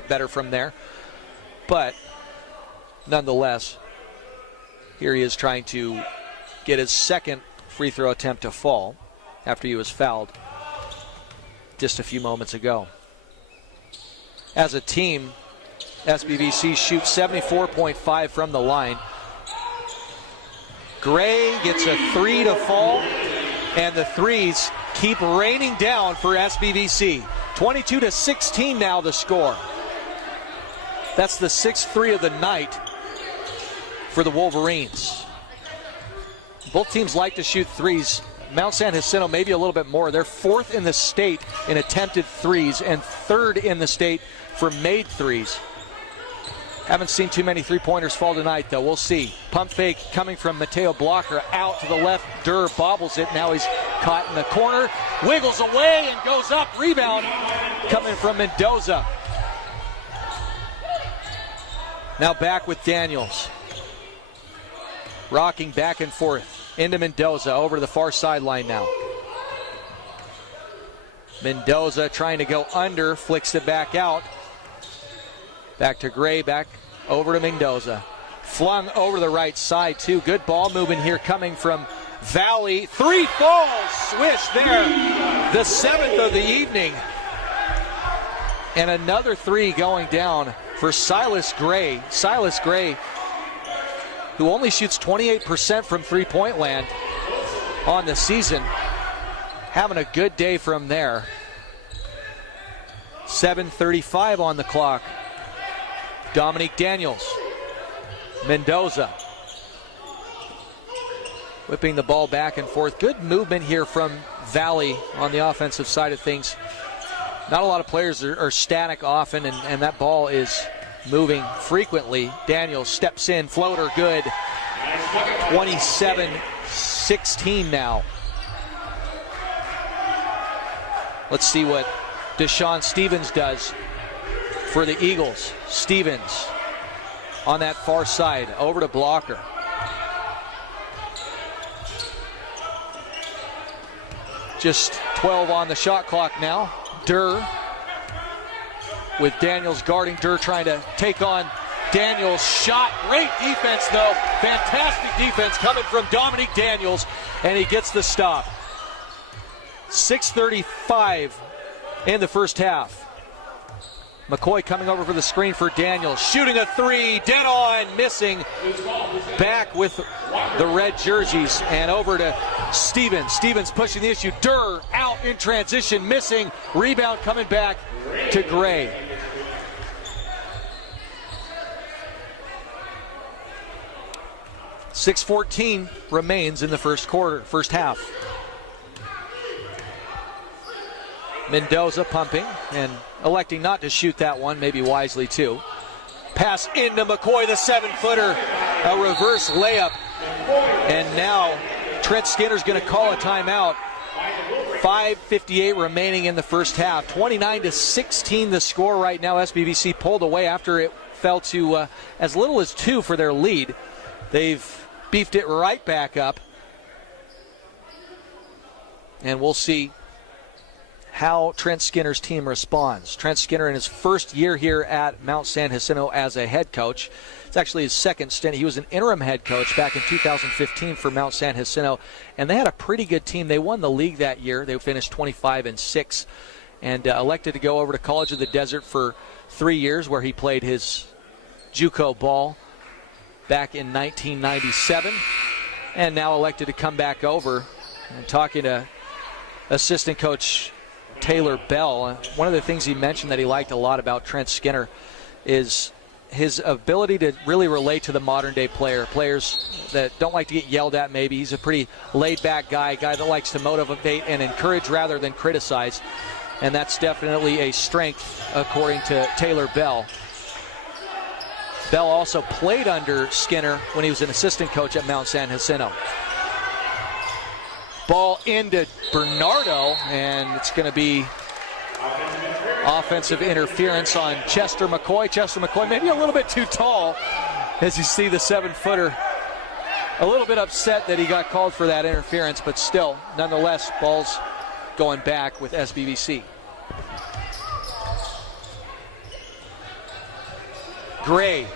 bit better from there. But nonetheless, here he is trying to get his second free throw attempt to fall after he was fouled just a few moments ago. As a team, SBVC shoots 74.5 from the line. Gray gets a 3 to fall, and the threes keep raining down for SBVC. 22-16 now the score. That's the 6th 3 of the night for the Wolverines. Both teams like to shoot threes. Mount San Jacinto maybe a little bit more. They're 4th in the state in attempted threes and 3rd in the state for made threes. Haven't seen too many three-pointers fall tonight, though. We'll see. Pump fake coming from Mateo Blocker out to the left. Durr bobbles it. Now he's caught in the corner. Wiggles away and goes up. Rebound coming from Mendoza. Now back with Daniels. Rocking back and forth into Mendoza over to the far sideline now. Mendoza trying to go under, flicks it back out. Back to Gray, back over to Mendoza. Flung over the right side, too. Good ball movement here coming from Valley. 3 falls, swish there. The 7th of the evening. And another 3 going down for Silas Gray. Silas Gray, who only shoots 28% from three-point land on the season. Having a good day from there. 7:35 on the clock. Dominique Daniels. Mendoza. Whipping the ball back and forth. Good movement here from Valley on the offensive side of things. Not a lot of players are static often, and that ball is moving frequently. Daniels steps in, floater good. 27-16 now. Let's see what Deshaun Stevens does for the Eagles. Stevens on that far side, over to Blocker. Just 12 on the shot clock now. Durr with Daniels guarding. Durr trying to take on Daniels. Shot. Great defense, though. Fantastic defense coming from Dominique Daniels, and he gets the stop. 6:35 in the first half. McCoy coming over for the screen for Daniels. Shooting a 3. Dead on. Missing. Back with the red jerseys and over to Stevens. Stevens pushing the issue. Durr out in transition. Missing. Rebound coming back to Gray. .6:14 remains in the first half. Mendoza pumping and electing not to shoot that one, maybe wisely too. Pass into McCoy, the 7-footer, a reverse layup. And now Trent Skinner's going to call a timeout. 5:58 remaining in the first half. 29-16 the score right now. SBVC pulled away after it fell to as little as 2 for their lead. They've beefed it right back up. And we'll see how Trent Skinner's team responds. Trent Skinner in his first year here at Mount San Jacinto as a head coach. It's actually his second stint. He was an interim head coach back in 2015 for Mount San Jacinto, and they had a pretty good team. They won the league that year. They finished 25-6 and elected to go over to College of the Desert for 3 years, where he played his JUCO ball back in 1997, and now elected to come back over. And talking to assistant coach Taylor Bell, one of the things he mentioned that he liked a lot about Trent Skinner is his ability to really relate to the modern day players that don't like to get yelled at maybe. He's a pretty laid back guy that likes to motivate and encourage rather than criticize, and that's definitely a strength according to Taylor Bell. Bell also played under Skinner when he was an assistant coach at Mount San Jacinto. Ball into Bernardo, and it's going to be offensive interference on Chester McCoy. Chester McCoy maybe a little bit too tall, as you see the 7-footer. A little bit upset that he got called for that interference, but still, nonetheless, ball's going back with SBVC. Gray,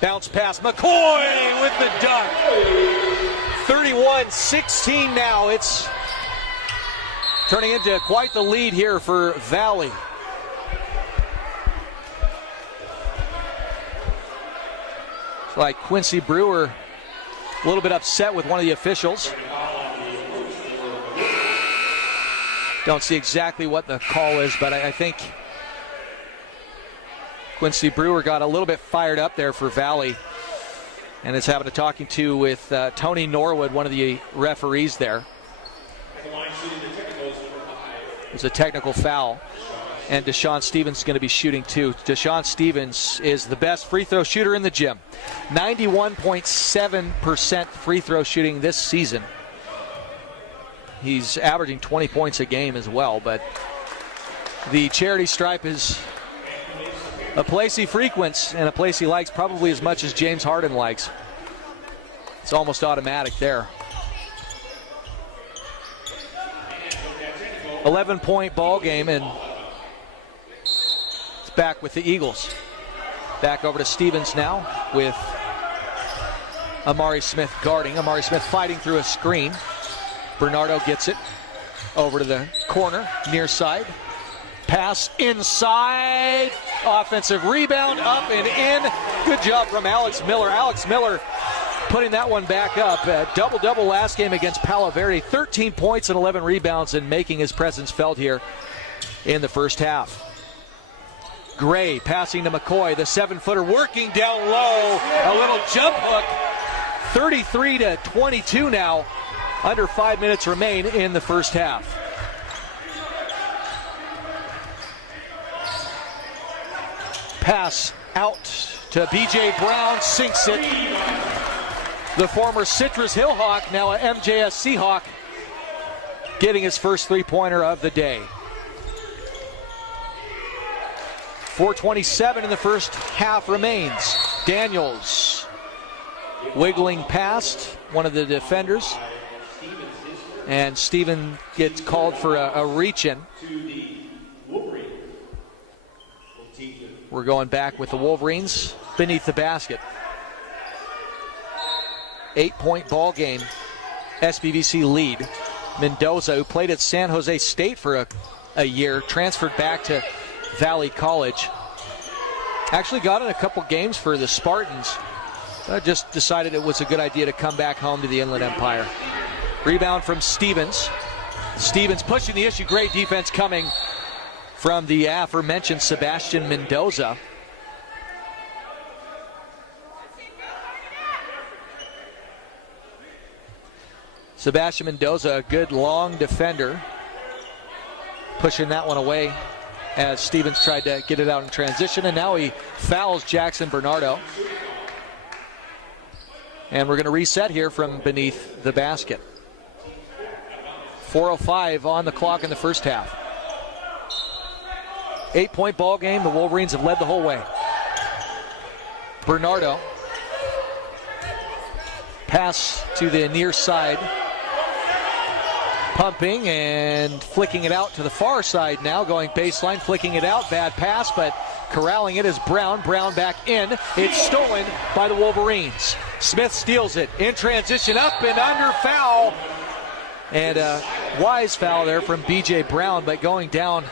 bounce pass, McCoy with the dunk. 31-16 now. It's turning into quite the lead here for Valley. It's like Quincy Brewer a little bit upset with one of the officials. Don't see exactly what the call is, but I think Quincy Brewer got a little bit fired up there for Valley and is having a talking to with Tony Norwood, one of the referees there. There's a technical foul, and Deshaun Stevens is going to be shooting too. Deshaun Stevens is the best free throw shooter in the gym. 91.7% free throw shooting this season. He's averaging 20 points a game as well, but the charity stripe is a place he frequents and a place he likes probably as much as James Harden likes. It's almost automatic there. 11-point ball game, and it's back with the Eagles. Back over to Stevens now with Amari Smith guarding. Amari Smith fighting through a screen. Bernardo gets it over to the corner, near side. Pass inside. Offensive rebound, up and in. Good job from Alex Miller. Alex Miller putting that one back up. Double-double last game against Palo Verde. 13 points and 11 rebounds, and making his presence felt here in the first half. Gray passing to McCoy, the 7-footer working down low. A little jump hook. 33-22 now. Under 5 minutes remain in the first half. Pass out to B.J. Brown, sinks it. The former Citrus Hill Hawk, now an MJS Seahawk, getting his first three-pointer of the day. 4:27 in the first half remains. Daniels wiggling past one of the defenders, and Steven gets called for a reach-in. We're going back with the Wolverines beneath the basket. 8-point ball game. SBVC lead. Mendoza, who played at San Jose State for a year, transferred back to Valley College. Actually got in a couple games for the Spartans. Just decided it was a good idea to come back home to the Inland Empire. Rebound from Stevens. Stevens pushing the issue. Great defense coming from the aforementioned Sebastian Mendoza. Sebastian Mendoza, a good long defender, pushing that one away as Stevens tried to get it out in transition, and now he fouls Jackson Bernardo. And we're going to reset here from beneath the basket. 4:05 on the clock in the first half. 8-point ball game. The Wolverines have led the whole way. Bernardo. Pass to the near side. Pumping and flicking it out to the far side now. Going baseline, flicking it out. Bad pass, but corralling it is Brown. Brown back in. It's stolen by the Wolverines. Smith steals it. In transition, up and under, foul. And a wise foul there from B.J. Brown, but going down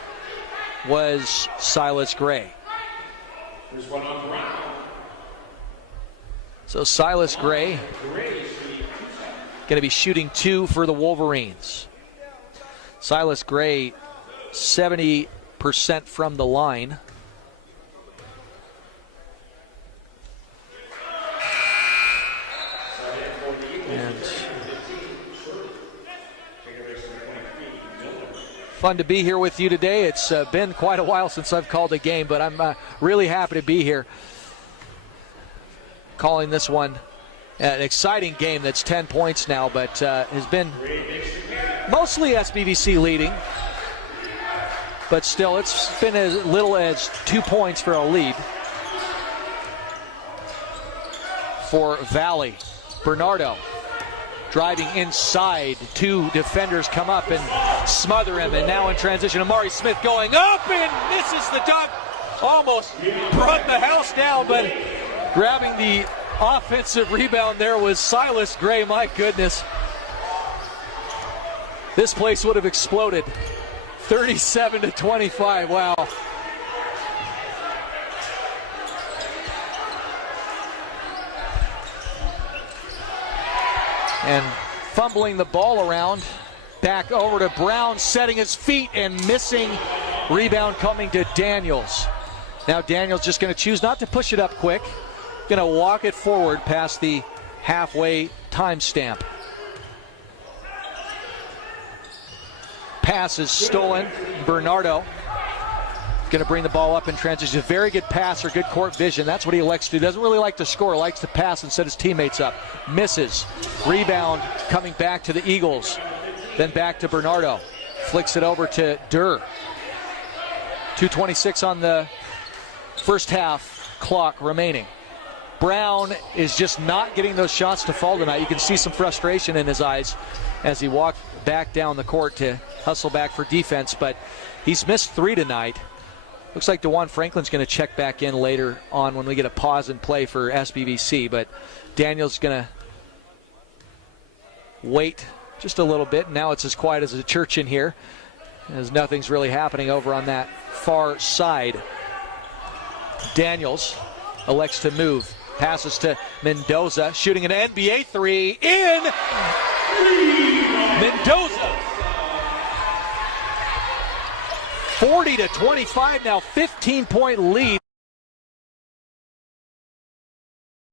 was Silas Gray. So Silas Gray going to be shooting 2 for the Wolverines. Silas Gray, 70% from the line. And fun to be here with you today. It's been quite a while since I've called a game, but I'm really happy to be here calling this one. An exciting game that's 10 points now, but has been mostly SBVC leading. But still, it's been as little as 2 points for a lead for Valley. Bernardo driving inside. 2 defenders come up and smother him. And now in transition, Amari Smith going up and misses the dunk. Almost brought the house down, but Grabbing the offensive rebound there was Silas Gray. My goodness. This place would have exploded. 37-25. Wow. And fumbling the ball around. Back over to Brown, setting his feet and missing. Rebound coming to Daniels. Now Daniels just going to choose not to push it up quick. Going to walk it forward past the halfway timestamp. Pass is stolen. Bernardo going to bring the ball up in transition. A very good passer, good court vision. That's what he elects to do. Doesn't really like to score, likes to pass and set his teammates up. Misses. Rebound coming back to the Eagles. Then back to Bernardo. Flicks it over to Durr. 2:26 on the first half clock remaining. Brown is just not getting those shots to fall tonight. You can see some frustration in his eyes as he walked back down the court to hustle back for defense, but he's missed 3 tonight. Looks like DeJuan Franklin's going to check back in later on when we get a pause and play for SBVC, but Daniel's going to wait just a little bit. Now it's as quiet as a church in here, as nothing's really happening over on that far side. Daniels elects to move. Passes to Mendoza, shooting an NBA 3 in. Mendoza. 40-25 now, 15-point lead.